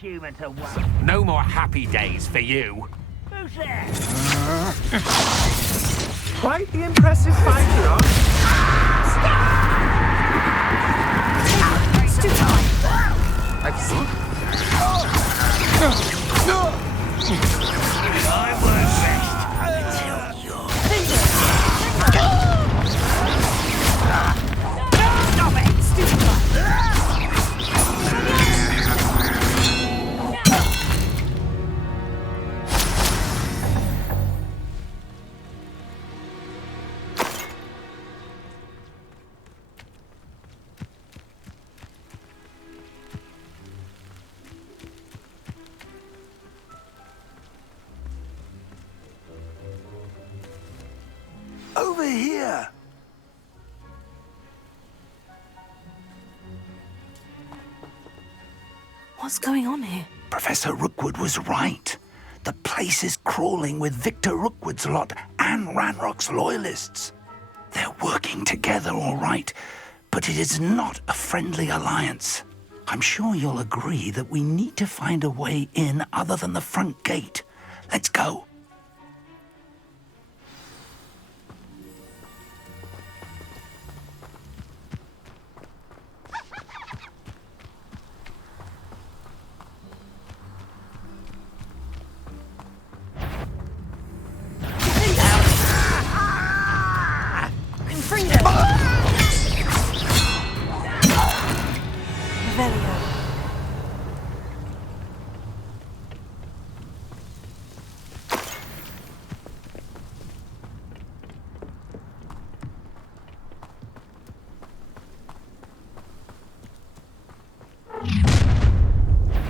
human to one. No more happy days for you. Who's there? Quite the impressive fighter, huh? I've seen. I work best until you're Stop it! Stupid! Over here! What's going on here? Professor Rookwood was right. The place is crawling with Victor Rookwood's lot and Ranrock's loyalists. They're working together all right, but it is not a friendly alliance. I'm sure you'll agree that we need to find a way in other than the front gate. Let's go.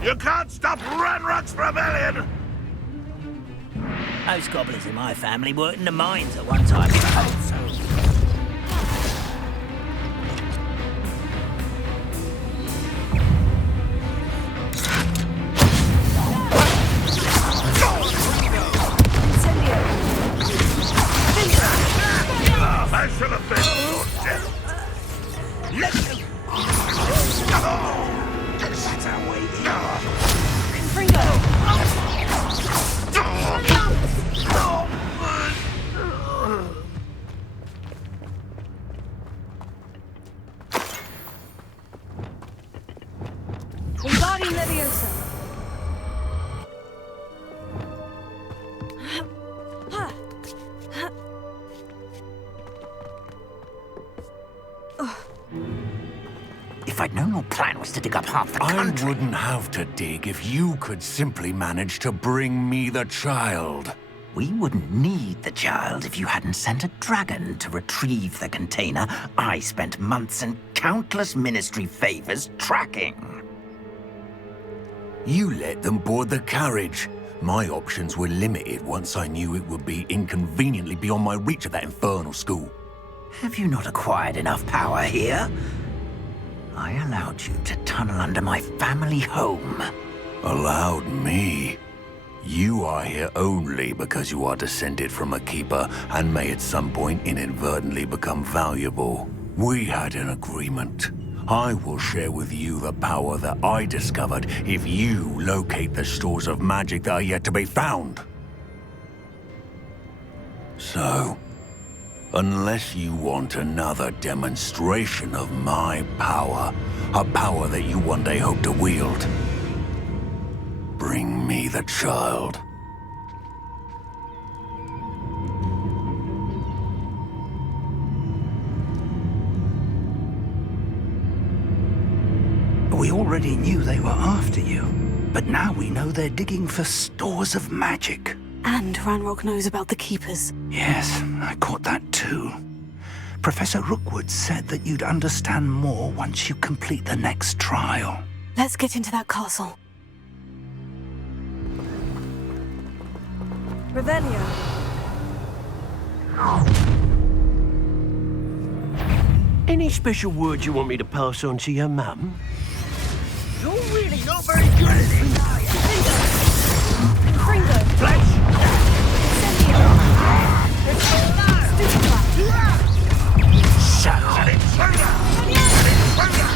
You can't stop Ranrock's rebellion! Those goblins in my family worked in the mines at one time. I should have been your death. Let them. That's our way Regarding Leviosa. If I'd known your plan was to dig up half the country... I wouldn't have to dig if you could simply manage to bring me the child. We wouldn't need the child if you hadn't sent a dragon to retrieve the container I spent months and countless ministry favors tracking. You let them board the carriage. My options were limited once I knew it would be inconveniently beyond my reach at that infernal school. Have you not acquired enough power here? I allowed you to tunnel under my family home. Allowed me? You are here only because you are descended from a keeper and may at some point inadvertently become valuable. We had an agreement. I will share with you the power that I discovered if you locate the stores of magic that are yet to be found. So, unless you want another demonstration of my power, a power that you one day hope to wield, bring me the child. We already knew they were after you, but now we know they're digging for stores of magic. And Ranrock knows about the Keepers. Yes, I caught that too. Professor Rookwood said that you'd understand more once you complete the next trial. Let's get into that castle. Revelio. Any special words you want me to pass on to your mum? You're really not very good at this, are you? Fringo. Flash! An intruder! An intruder!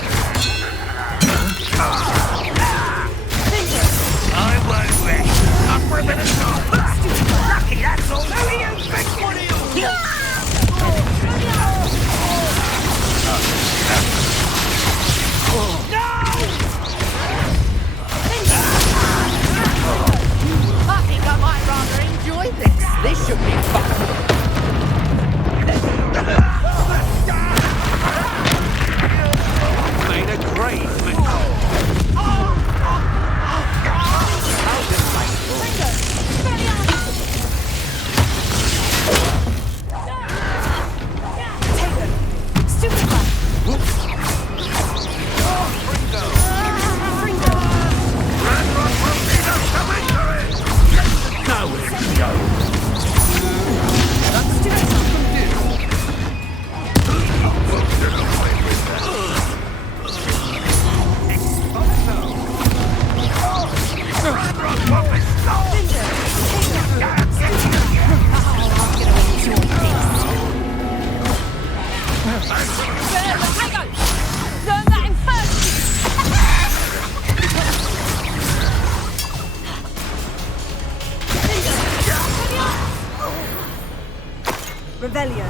Revelio.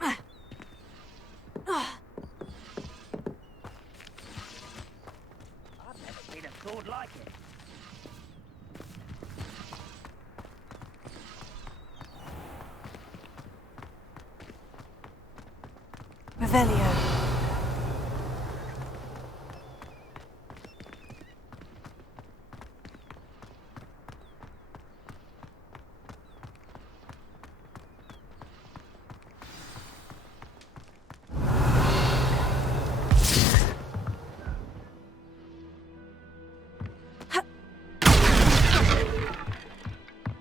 I've never seen a sword like it. Revelio.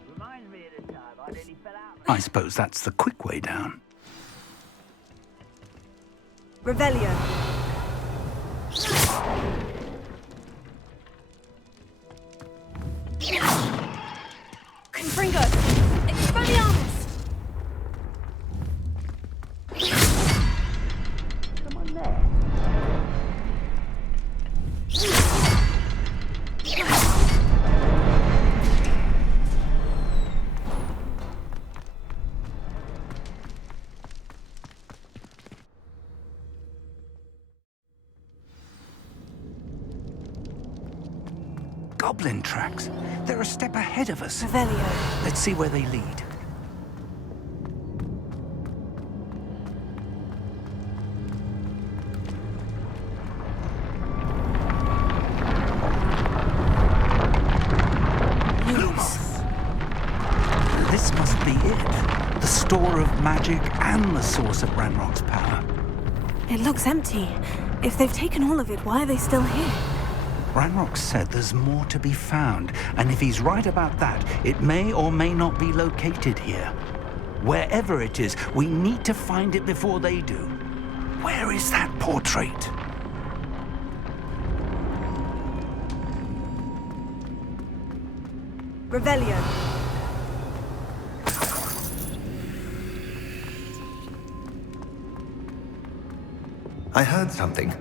Reminds me of the time I nearly fell out. I suppose that's the quick way down. Revelio. Confringo! Expelliarmus! Come on there. Goblin tracks. They're a step ahead of us. Revelio. Let's see where they lead. This must be it. The store of magic and the source of Ranrock's power. It looks empty. If they've taken all of it, why are they still here? Ranrock said there's more to be found, and if he's right about that, it may or may not be located here. Wherever it is, we need to find it before they do. Where is that portrait? Revelio. I heard something.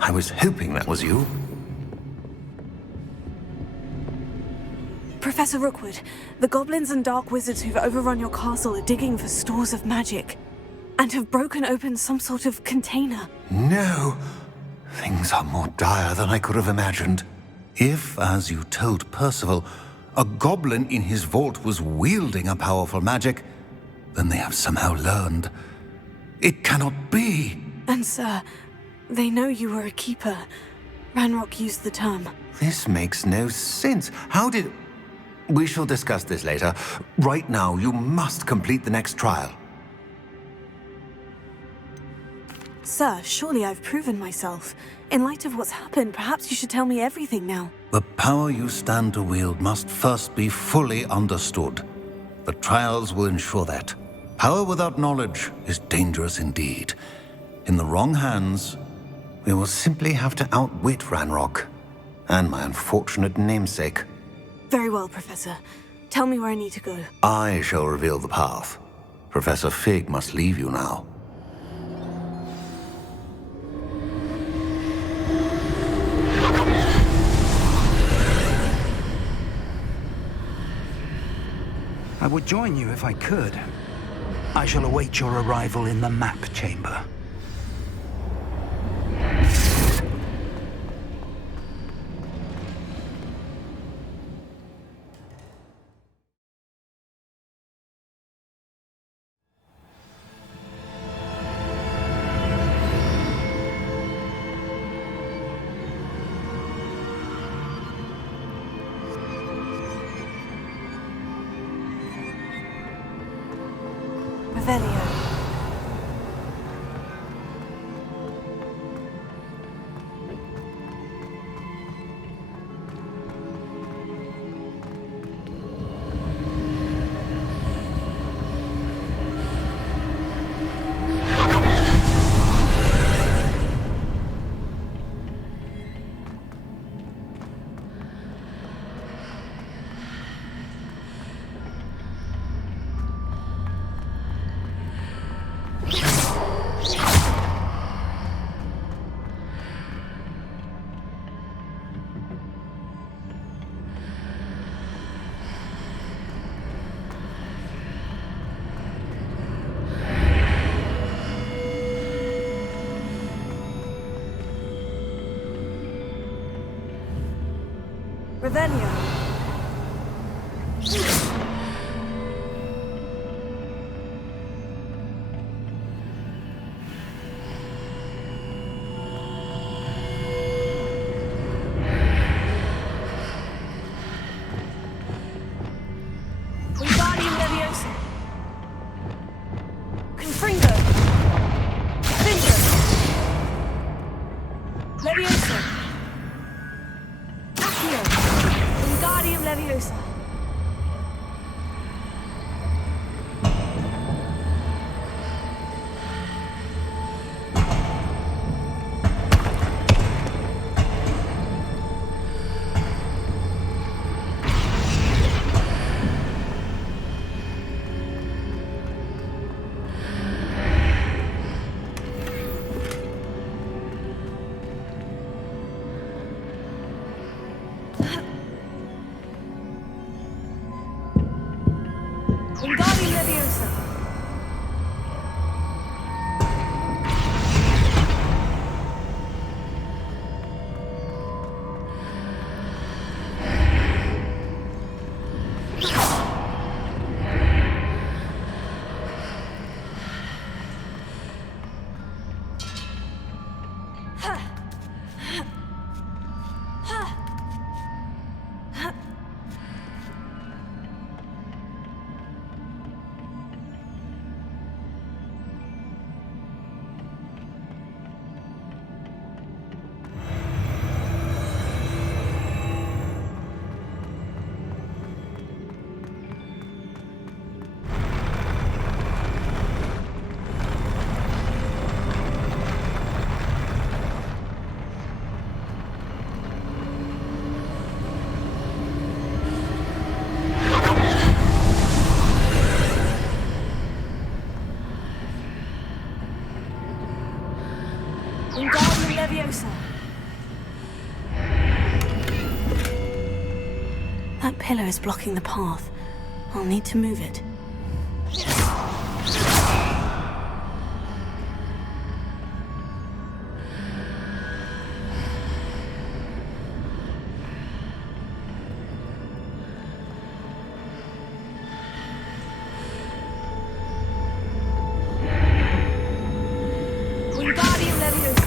I was hoping that was you. Professor Rookwood, the goblins and dark wizards who've overrun your castle are digging for stores of magic and have broken open some sort of container. No. Things are more dire than I could have imagined. If, as you told Percival, a goblin in his vault was wielding a powerful magic, then they have somehow learned. It cannot be. And sir, they know you were a keeper. Ranrock used the term. This makes no sense. How did... We shall discuss this later. Right now, you must complete the next trial. Sir, surely I've proven myself. In light of what's happened, perhaps you should tell me everything now. The power you stand to wield must first be fully understood. The trials will ensure that. Power without knowledge is dangerous indeed. In the wrong hands, we will simply have to outwit Ranrock and my unfortunate namesake. Very well, Professor. Tell me where I need to go. I shall reveal the path. Professor Fig must leave you now. I would join you if I could. I shall await your arrival in the map chamber. Revelio. Revelio. Wingardium Leviosa. Confringo. Finger. Leviosa. Accio. Wingardium Leviosa. Wingardium Leviosa. Wingardium Leviosa. That pillar is blocking the path. I'll need to move it. Wingardium Leviosa.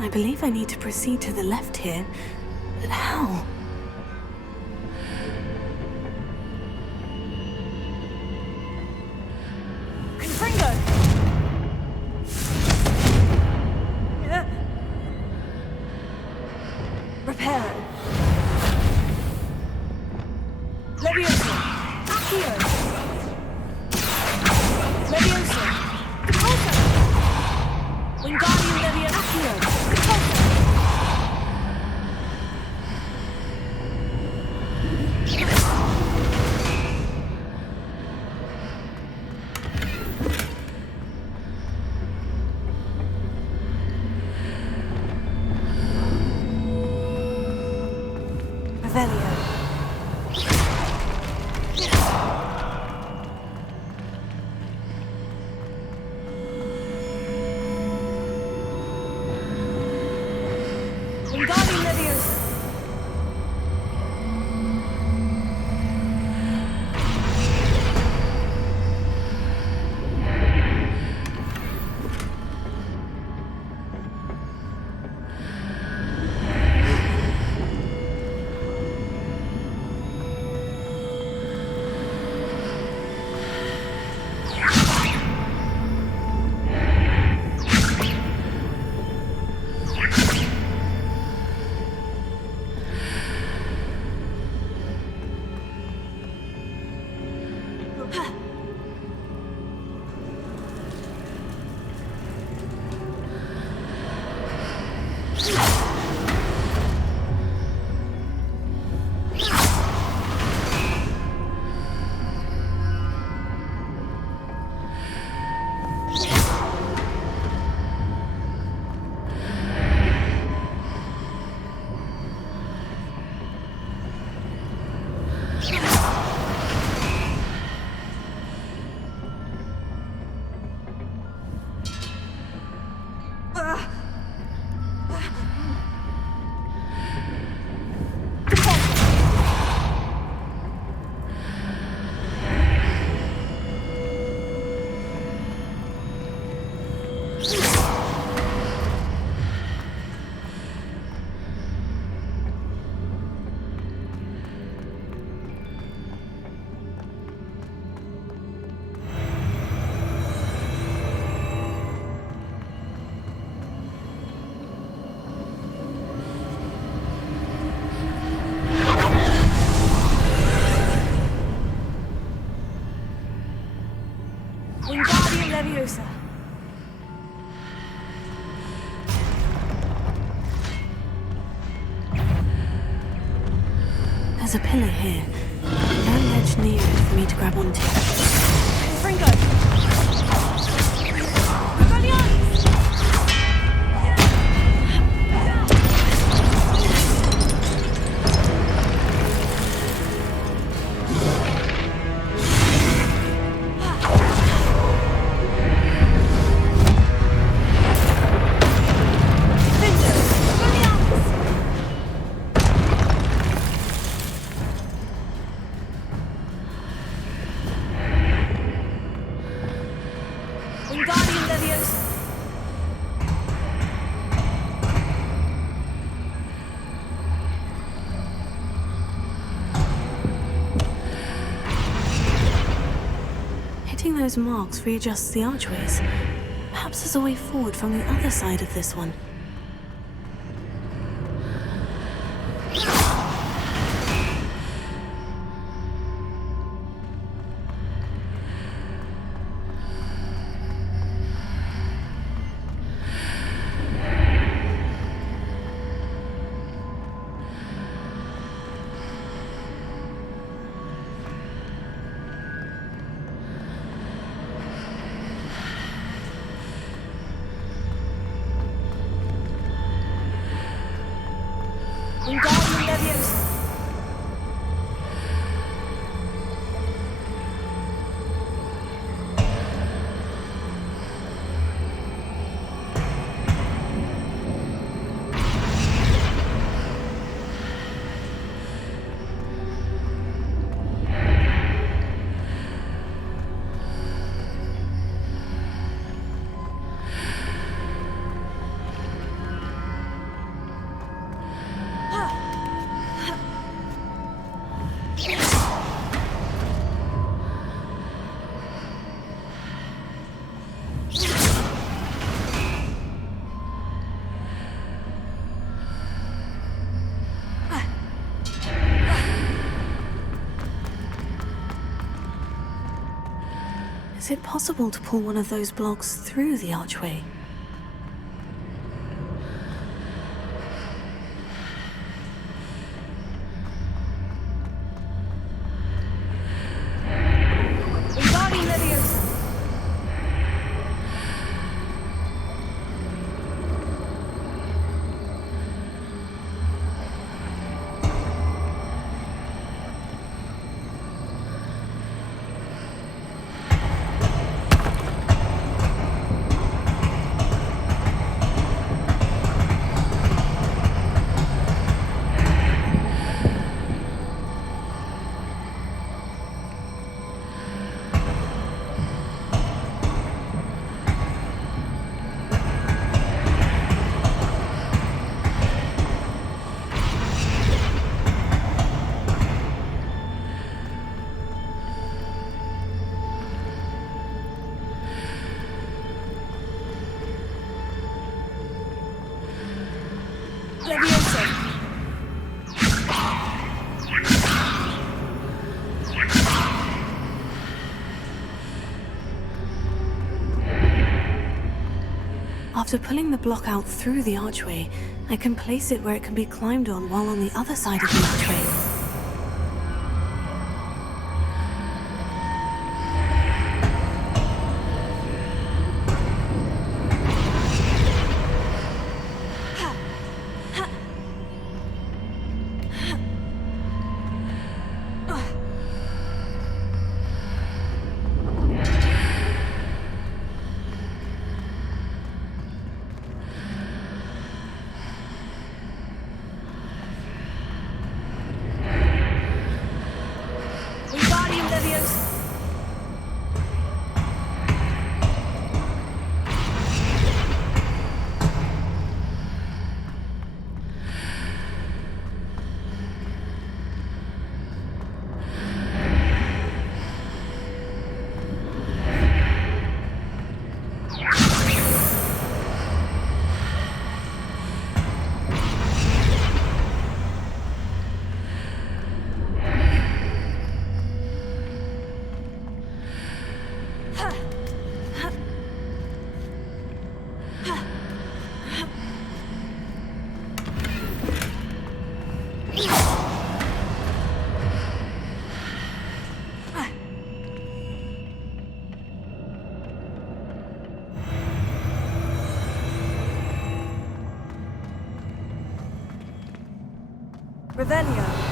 I believe I need to proceed to the left here, but how? Wingardium Leviosa. Wingardium Leviosa. There's a pillar here. No ledge near it for me to grab onto. Fringo! Wingardium Leviosa. Hitting those marks readjusts the archways. Perhaps there's a way forward from the other side of this one. Wingardium Leviosa. Is it possible to pull one of those blocks through the archway? Wingardium Leviosa. After pulling the block out through the archway, I can place it where it can be climbed on while on the other side of the archway. Revelio.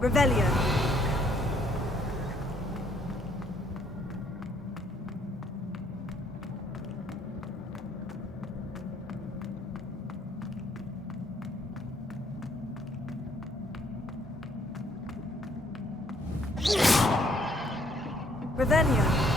Revelio. Revelio.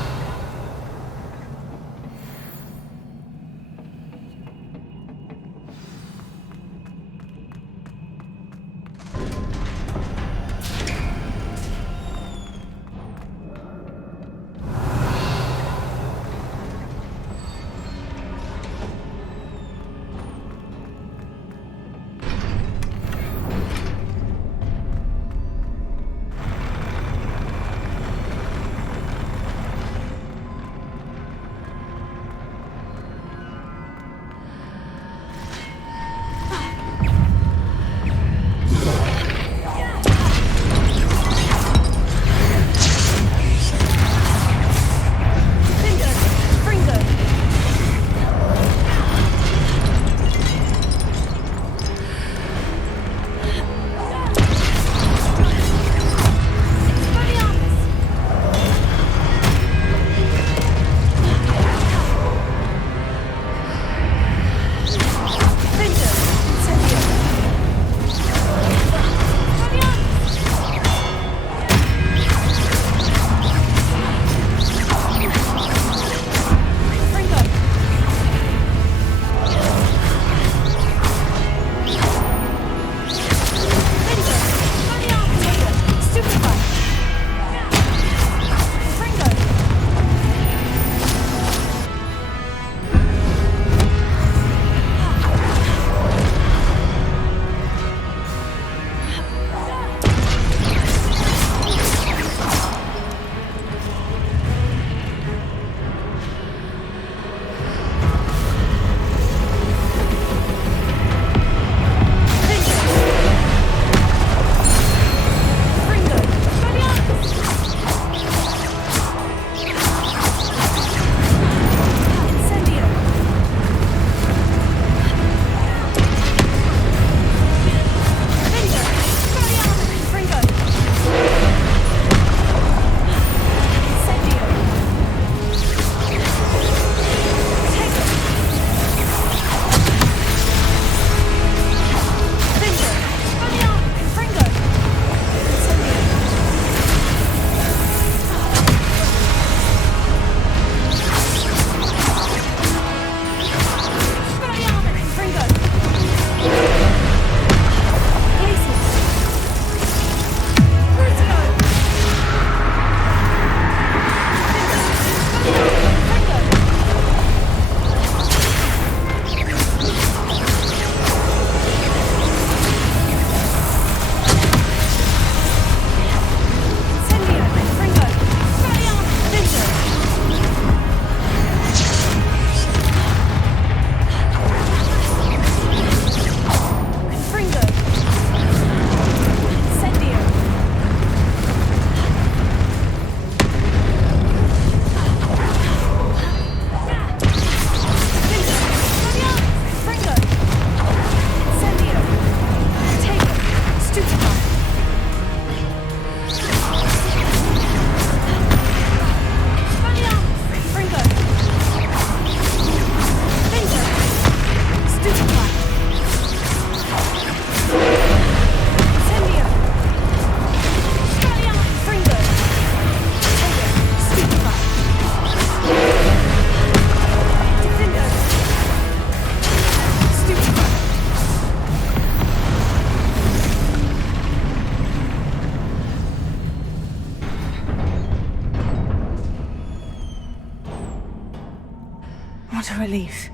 relief.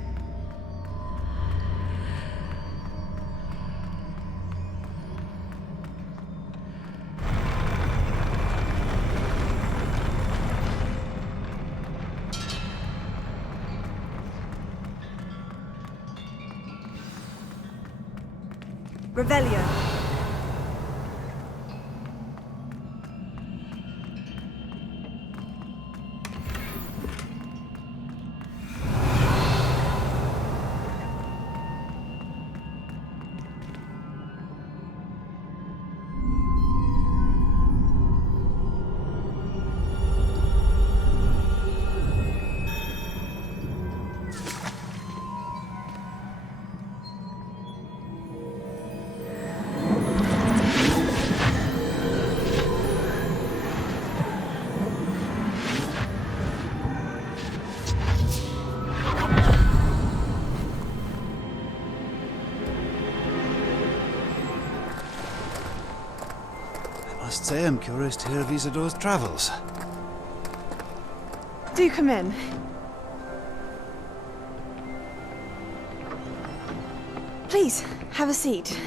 Revelio. I must say I'm curious to hear of Isadore's travels. Do come in. Please, have a seat.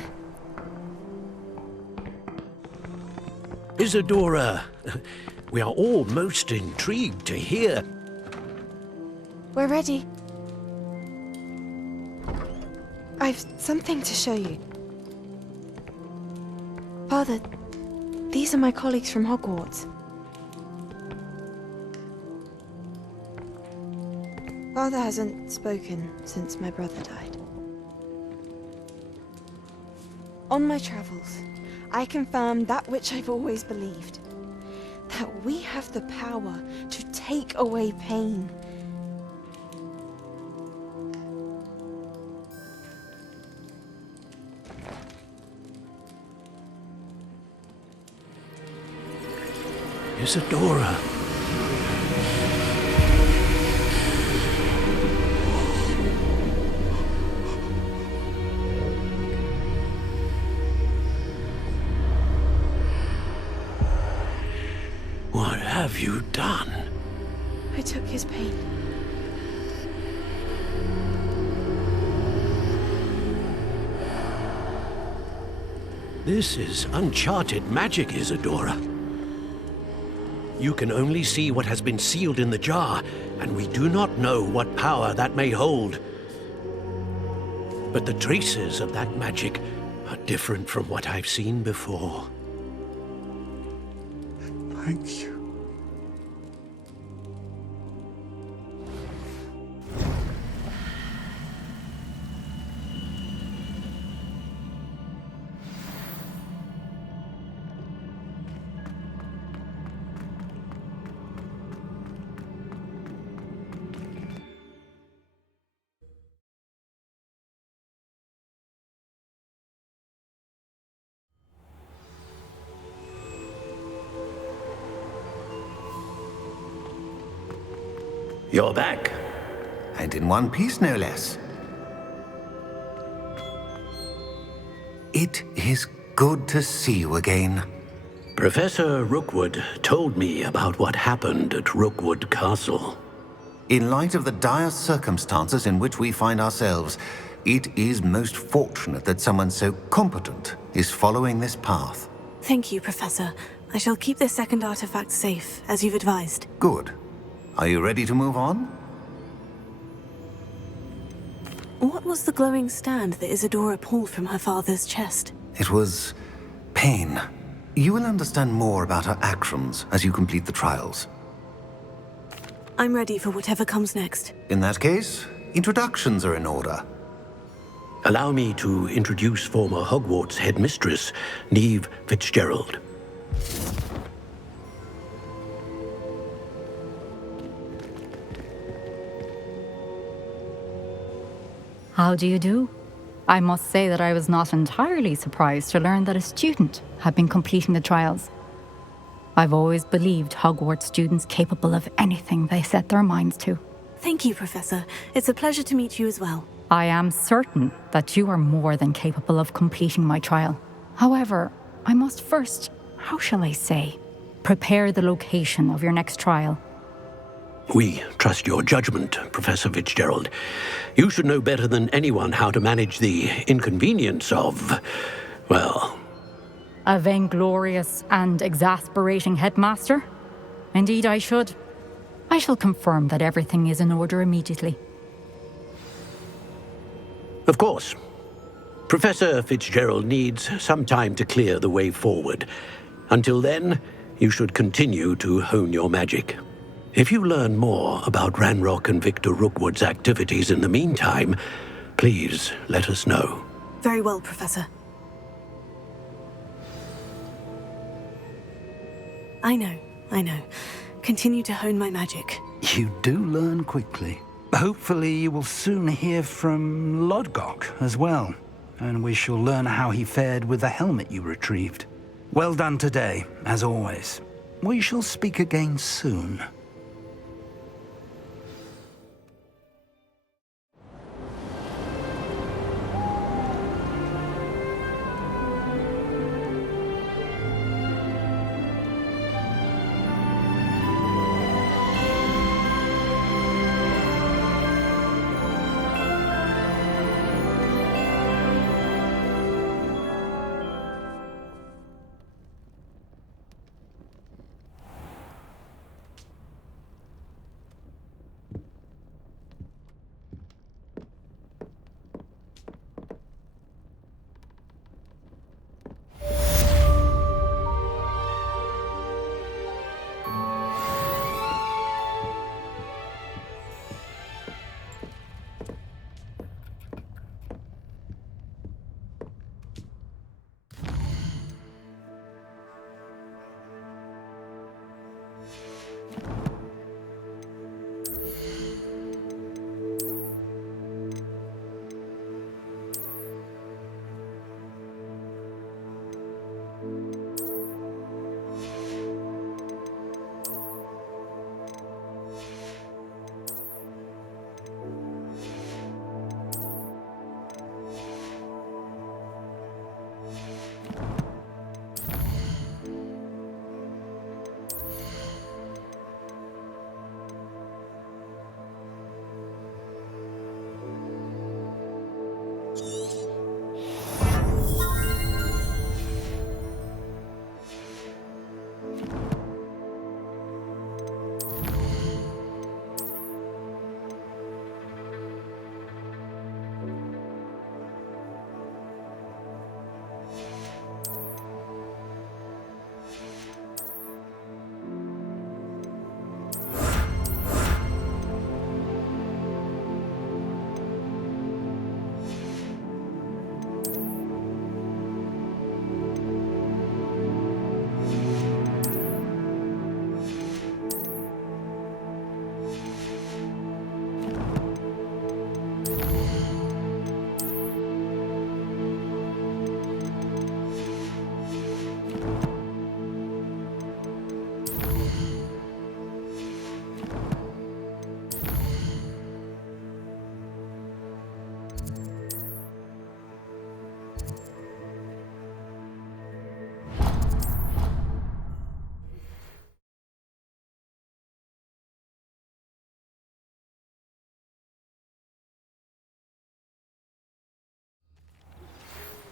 Isadora, we are all most intrigued to hear. We're ready. I've something to show you. Father, these are my colleagues from Hogwarts. Father hasn't spoken since my brother died. On my travels, I confirmed that which I've always believed. That we have the power to take away pain. Isadora. What have you done? I took his pain. This is uncharted magic, Isadora. You can only see what has been sealed in the jar, and we do not know what power that may hold. But the traces of that magic are different from what I've seen before. Thank you. You're back. And in one piece, no less. It is good to see you again. Professor Rookwood told me about what happened at Rookwood Castle. In light of the dire circumstances in which we find ourselves, it is most fortunate that someone so competent is following this path. Thank you, Professor. I shall keep this second artifact safe, as you've advised. Good. Are you ready to move on? What was the glowing stand that Isadora pulled from her father's chest? It was pain. You will understand more about her actions as you complete the trials. I'm ready for whatever comes next. In that case, introductions are in order. Allow me to introduce former Hogwarts headmistress, Neve Fitzgerald. How do you do? I must say that I was not entirely surprised to learn that a student had been completing the trials. I've always believed Hogwarts students capable of anything they set their minds to. Thank you, Professor. It's a pleasure to meet you as well. I am certain that you are more than capable of completing my trial. However, I must first, how shall I say, prepare the location of your next trial. We trust your judgment, Professor Fitzgerald. You should know better than anyone how to manage the inconvenience of, well... A vainglorious and exasperating headmaster? Indeed I should. I shall confirm that everything is in order immediately. Of course. Professor Fitzgerald needs some time to clear the way forward. Until then, you should continue to hone your magic. If you learn more about Ranrock and Victor Rookwood's activities in the meantime, please let us know. Very well, Professor. I know. Continue to hone my magic. You do learn quickly. Hopefully you will soon hear from Lodgok as well, and we shall learn how he fared with the helmet you retrieved. Well done today, as always. We shall speak again soon.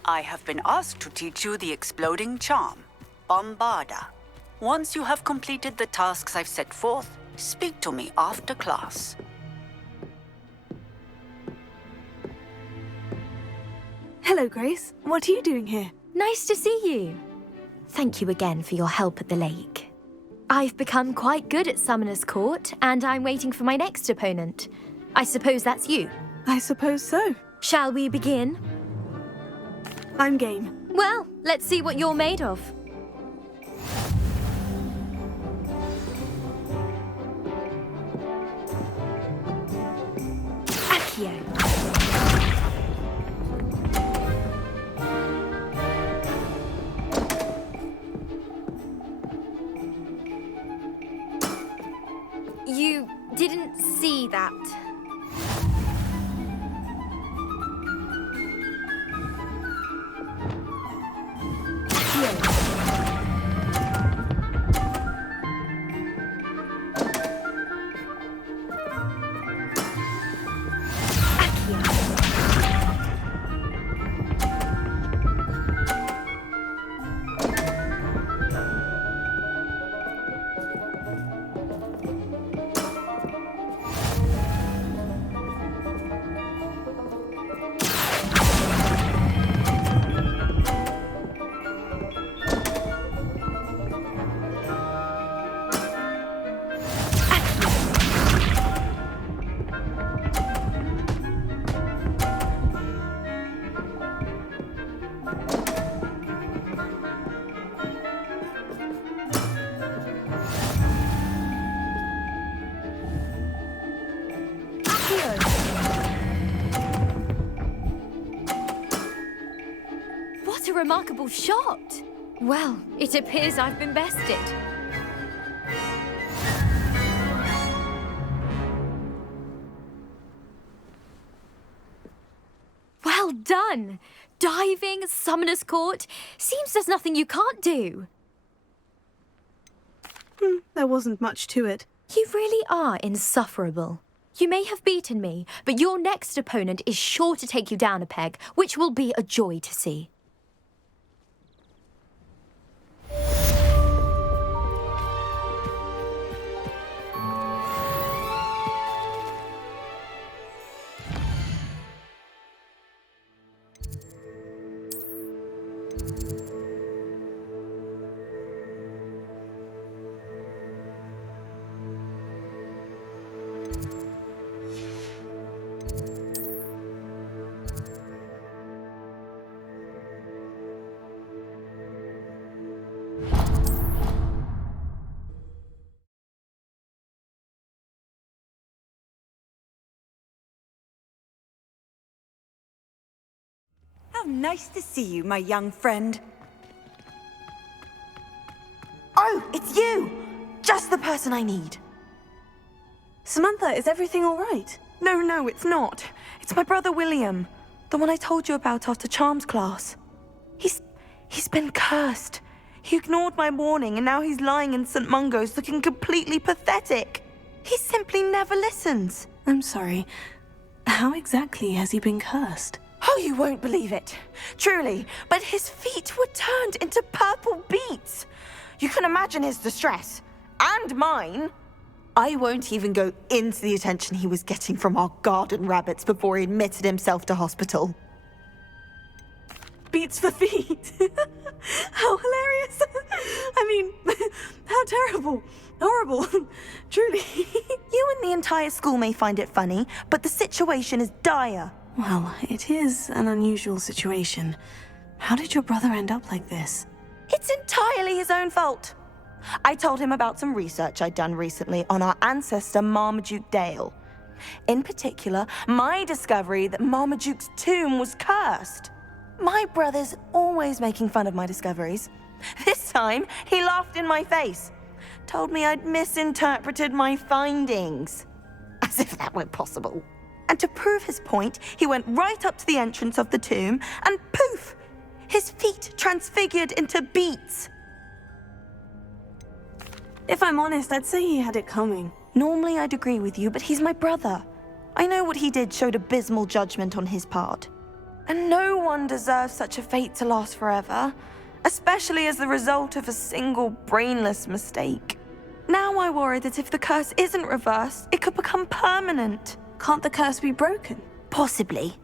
I have been asked to teach you the exploding charm, Bombarda. Once you have completed the tasks I've set forth, speak to me after class. Hello, Grace. What are you doing here? Nice to see you. Thank you again for your help at the lake. I've become quite good at Summoner's Court, and I'm waiting for my next opponent. I suppose that's you. I suppose so. Shall we begin? I'm game. Well, let's see what you're made of. Accio. You didn't see that. What a remarkable shot! Well, it appears I've been bested. Well done! Diving, Summoner's Court. Seems there's nothing you can't do. There wasn't much to it. You really are insufferable. You may have beaten me, but your next opponent is sure to take you down a peg, which will be a joy to see. How nice to see you, my young friend. Oh, it's you! Just the person I need. Samantha, is everything all right? No, it's not. It's my brother William. The one I told you about after Charms class. He's been cursed. He ignored my warning and now he's lying in St. Mungo's looking completely pathetic. He simply never listens. I'm sorry. How exactly has he been cursed? Oh, you won't believe it. Truly, but his feet were turned into purple beets. You can imagine his distress. And mine. I won't even go into the attention he was getting from our garden rabbits before he admitted himself to hospital. Beats for feet. How hilarious. I mean, how terrible. Horrible. Truly. You and the entire school may find it funny, but the situation is dire. Well, it is an unusual situation. How did your brother end up like this? It's entirely his own fault. I told him about some research I'd done recently on our ancestor Marmaduke Dale. In particular, my discovery that Marmaduke's tomb was cursed. My brother's always making fun of my discoveries. This time, he laughed in my face. Told me I'd misinterpreted my findings. As if that were possible. And to prove his point, he went right up to the entrance of the tomb and poof! His feet transfigured into beets. If I'm honest, I'd say he had it coming. Normally I'd agree with you, but he's my brother. I know what he did showed abysmal judgment on his part. And no one deserves such a fate to last forever, especially as the result of a single brainless mistake. Now I worry that if the curse isn't reversed, it could become permanent. Can't the curse be broken? Possibly.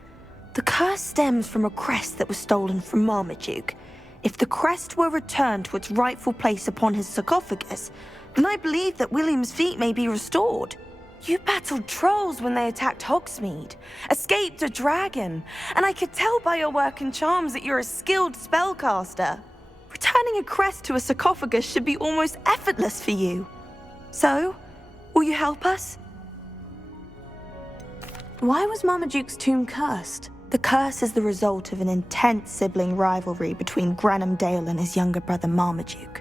The curse stems from a crest that was stolen from Marmaduke. If the crest were returned to its rightful place upon his sarcophagus, then I believe that William's feet may be restored. You battled trolls when they attacked Hogsmeade, escaped a dragon, and I could tell by your work in charms that you're a skilled spellcaster. Returning a crest to a sarcophagus should be almost effortless for you. So, will you help us? Why was Marmaduke's tomb cursed? The curse is the result of an intense sibling rivalry between Granham Dale and his younger brother Marmaduke.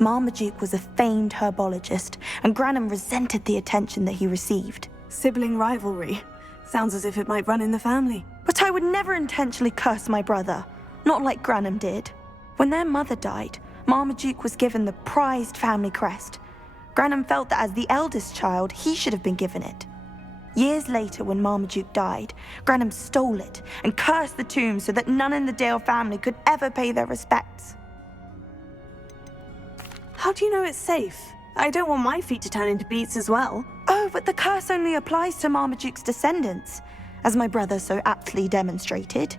Marmaduke was a famed herbologist, and Granham resented the attention that he received. Sibling rivalry. Sounds as if it might run in the family. But I would never intentionally curse my brother, not like Granham did. When their mother died, Marmaduke was given the prized family crest. Granham felt that as the eldest child, he should have been given it. Years later, when Marmaduke died, Granham stole it and cursed the tomb so that none in the Dale family could ever pay their respects. How do you know it's safe? I don't want my feet to turn into beets as well. Oh, but the curse only applies to Marmaduke's descendants, as my brother so aptly demonstrated.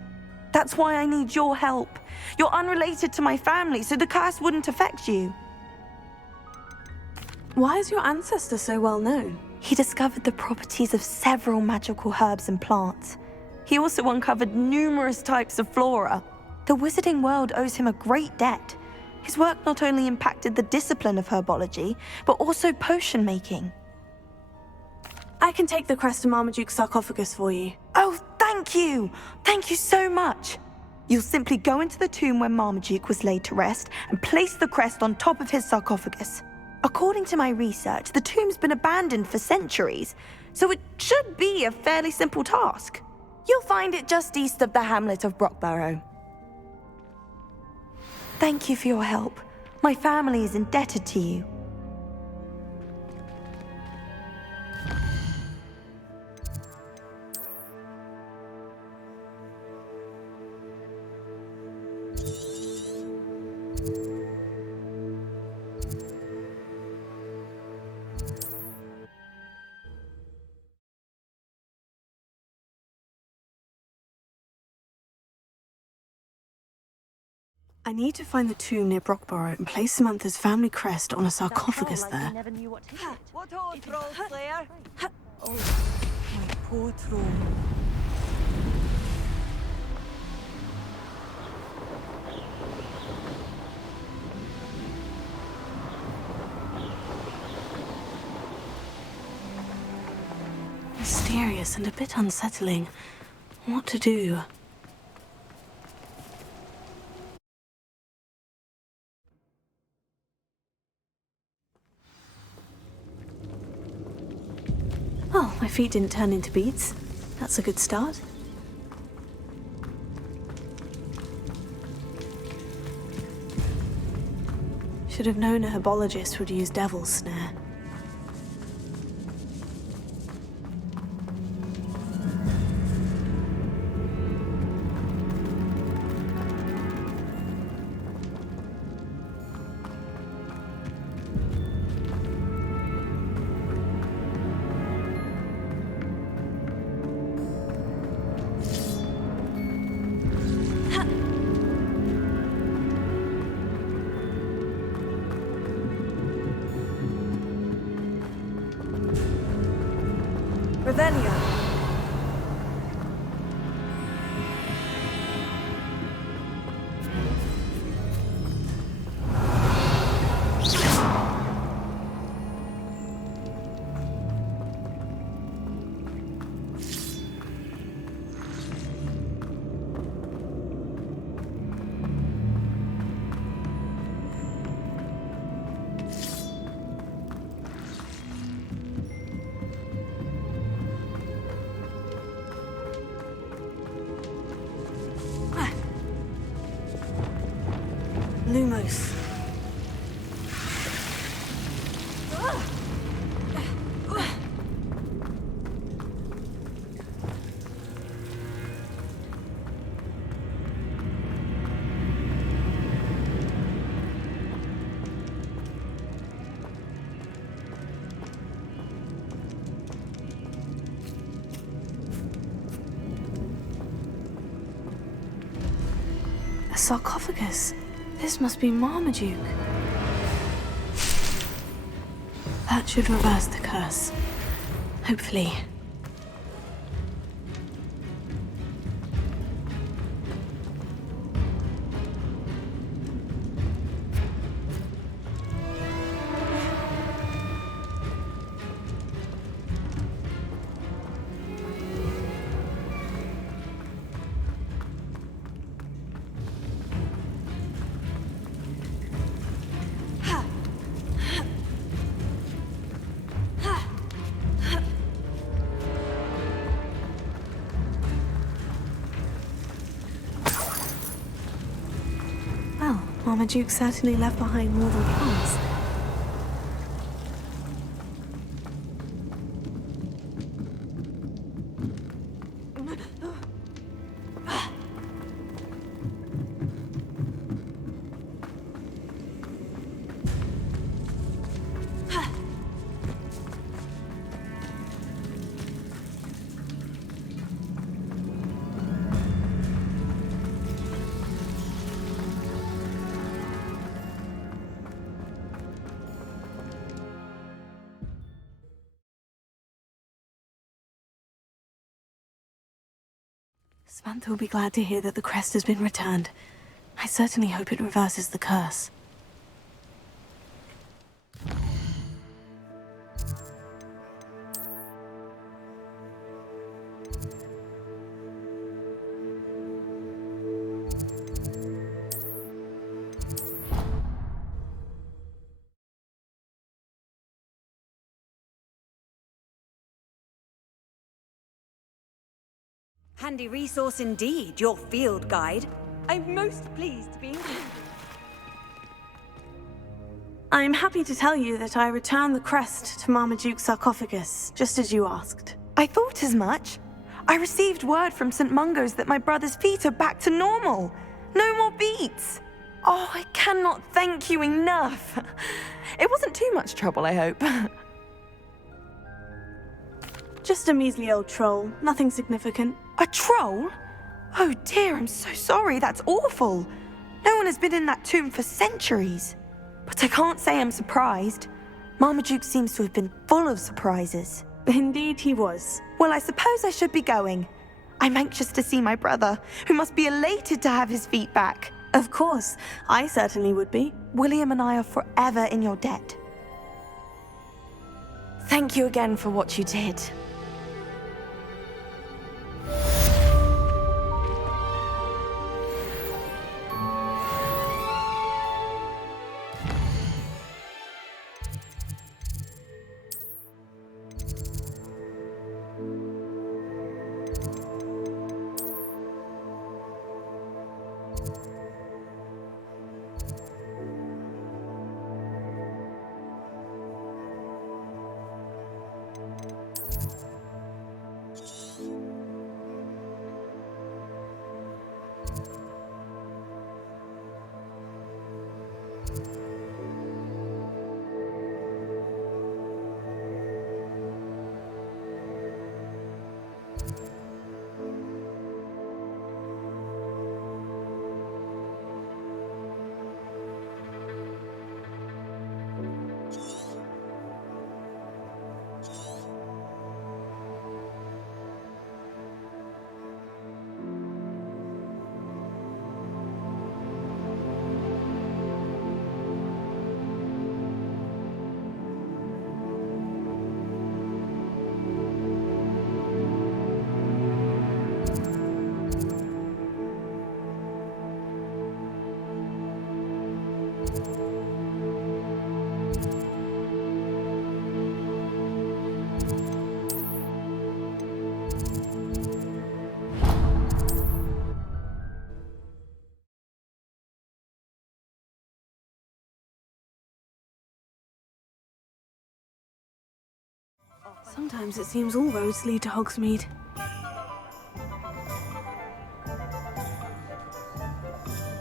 That's why I need your help. You're unrelated to my family, so the curse wouldn't affect you. Why is your ancestor so well known? He discovered the properties of several magical herbs and plants. He also uncovered numerous types of flora. The wizarding world owes him a great debt. His work not only impacted the discipline of herbology, but also potion making. I can take the crest to Marmaduke's sarcophagus for you. Oh, thank you! Thank you so much! You'll simply go into the tomb where Marmaduke was laid to rest and place the crest on top of his sarcophagus. According to my research, the tomb's been abandoned for centuries, so it should be a fairly simple task. You'll find it just east of the hamlet of Brockborough. Thank you for your help. My family is indebted to you. I need to find the tomb near Brockborough and place Samantha's family crest on a sarcophagus there. What on, troll slayer? Oh, my poor troll. Mysterious and a bit unsettling. What to do? Oh, my feet didn't turn into beads. That's a good start. Should have known a herbologist would use devil's snare. Revelio. Lumos. A sarcophagus. This must be Marmaduke. That should reverse the curse. Hopefully. Well, Marmaduke certainly left behind more than plants. Samantha will be glad to hear that the crest has been returned. I certainly hope it reverses the curse. Handy resource indeed, your field guide. I'm most pleased to be included. I'm happy to tell you that I returned the crest to Marmaduke's sarcophagus, just as you asked. I thought as much. I received word from St. Mungo's that my brother's feet are back to normal. No more beats. Oh, I cannot thank you enough. It wasn't too much trouble, I hope. Just a measly old troll, nothing significant. A troll? Oh dear, I'm so sorry, that's awful. No one has been in that tomb for centuries. But I can't say I'm surprised. Marmaduke seems to have been full of surprises. Indeed he was. Well, I suppose I should be going. I'm anxious to see my brother, who must be elated to have his feet back. Of course, I certainly would be. William and I are forever in your debt. Thank you again for what you did. Sometimes it seems all roads lead to Hogsmeade.